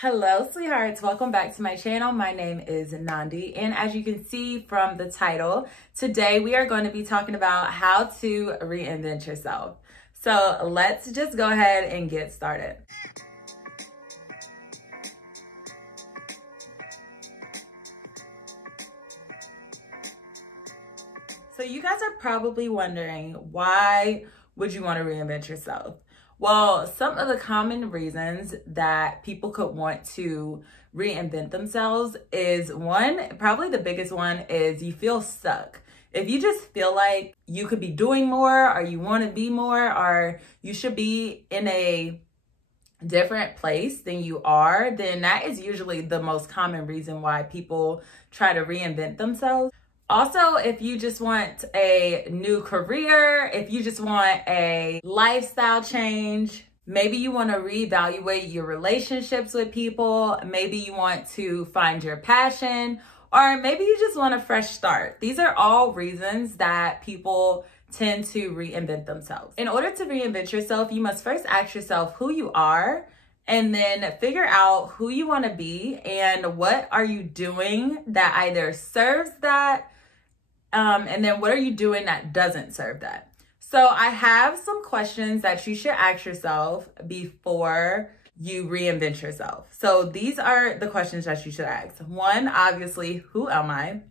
Hello, sweethearts. Welcome back to my channel. My name is Nandi, and as you can see from the title, today we are going to be talking about how to reinvent yourself. So let's just go ahead and get started. So you guys are probably wondering, why would you want to reinvent yourself? Well, some of the common reasons that people could want to reinvent themselves is one, probably the biggest one, is you feel stuck. If you just feel like you could be doing more, or you want to be more, or you should be in a different place than you are, then that is usually the most common reason why people try to reinvent themselves. Also, if you just want a new career, if you just want a lifestyle change, maybe you want to reevaluate your relationships with people, maybe you want to find your passion, or maybe you just want a fresh start. These are all reasons that people tend to reinvent themselves. In order to reinvent yourself, you must first ask yourself who you are, and then figure out who you want to be and what are you doing that either serves that, and then what are you doing that doesn't serve that? So I have some questions that you should ask yourself before you reinvent yourself. So these are the questions that you should ask. One, obviously, who am I?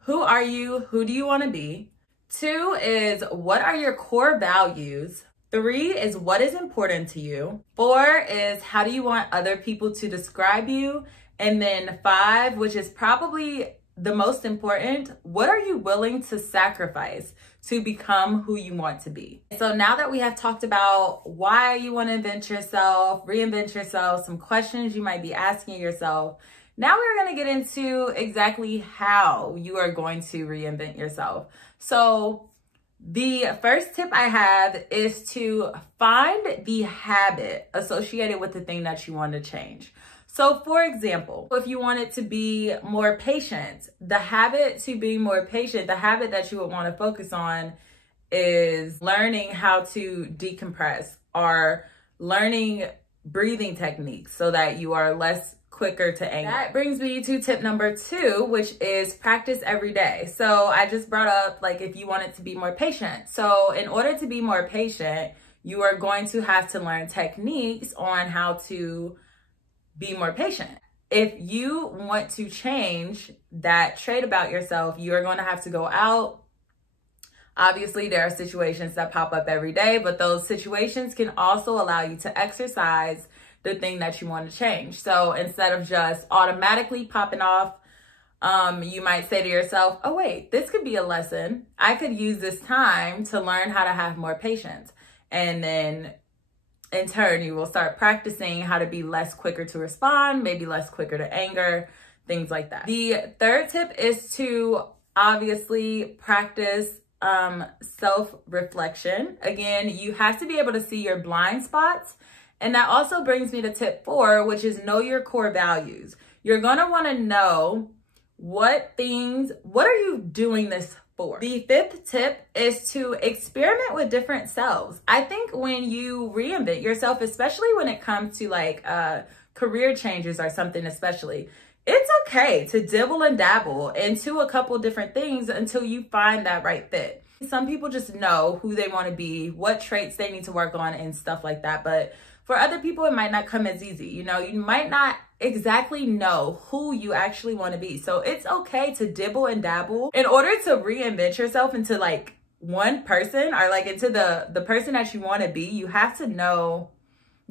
Who are you? Who do you want to be? Two is, what are your core values? Three is, what is important to you? Four is, how do you want other people to describe you? And then five, which is probably the most important, what are you willing to sacrifice to become who you want to be? So now that we have talked about why you want to reinvent yourself, some questions you might be asking yourself, now we're going to get into exactly how you are going to reinvent yourself. So the first tip I have is to find the habit associated with the thing that you want to change. So for example, if you wanted to be more patient, the habit to be more patient, the habit that you would want to focus on is learning how to decompress, or learning breathing techniques so that you are less quicker to anger. That brings me to tip number 2, which is practice every day. So I just brought up, like, if you wanted to be more patient. So in order to be more patient, you are going to have to learn techniques on how to be more patient. If you want to change that trait about yourself, you're going to have to go out. Obviously, there are situations that pop up every day, but those situations can also allow you to exercise the thing that you want to change. So instead of just automatically popping off, you might say to yourself, oh wait, this could be a lesson. I could use this time to learn how to have more patience. And then in turn, you will start practicing how to be less quicker to respond, maybe less quicker to anger, things like that. The third tip is to obviously practice self-reflection. Again, you have to be able to see your blind spots. And that also brings me to tip 4, which is know your core values. You're going to want to know what are you doing this for? The 5th tip is to experiment with different selves. I think when you reinvent yourself, especially when it comes to like career changes or something especially, it's okay to dibble and dabble into a couple different things until you find that right fit. Some people just know who they want to be, what traits they need to work on and stuff like that. But for other people, it might not come as easy. You know, you might not exactly know who you actually want to be. So it's okay to dibble and dabble. In order to reinvent yourself into like one person, or like into the person that you want to be, you have to know,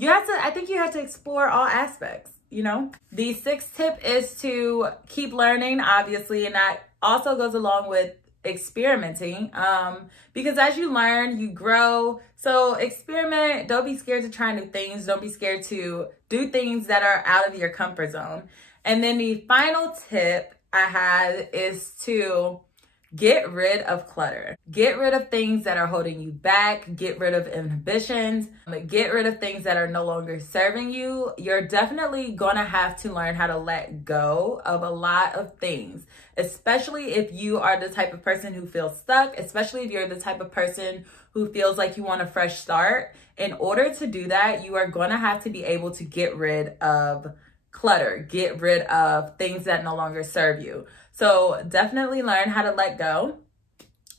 I think you have to explore all aspects, you know? The 6th tip is to keep learning, obviously, and that also goes along with experimenting, because as you learn, you grow. So experiment. Don't be scared to try new things. Don't be scared to do things that are out of your comfort zone. And then the final tip I had is to get rid of clutter. Get rid of things that are holding you back. Get rid of inhibitions. Get rid of things that are no longer serving you. You're definitely gonna have to learn how to let go of a lot of things, especially if you are the type of person who feels stuck, especially if you're the type of person who feels like you want a fresh start, in order to do that, you are going to have to be able to get rid of clutter, get rid of things that no longer serve you. So definitely learn how to let go.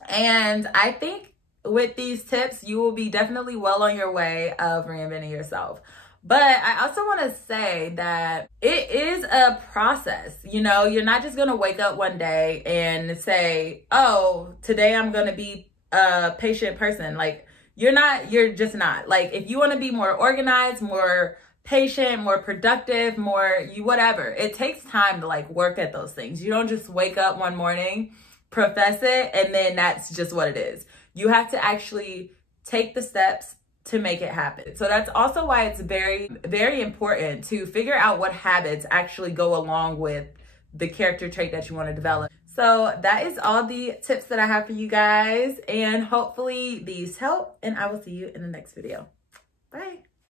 And I think with these tips, you will be definitely well on your way of reinventing yourself. But I also want to say that it is a process. You know, you're not just going to wake up one day and say, oh, today I'm going to be a patient person. Like, you're just not. Like, if you want to be more organized, more patient, more productive, whatever, it takes time to like work at those things. You don't just wake up one morning, profess it, and then that's just what it is. You have to actually take the steps to make it happen. So that's also why it's very, very important to figure out what habits actually go along with the character trait that you want to develop. So that is all the tips that I have for you guys, and hopefully these help, and I will see you in the next video. Bye.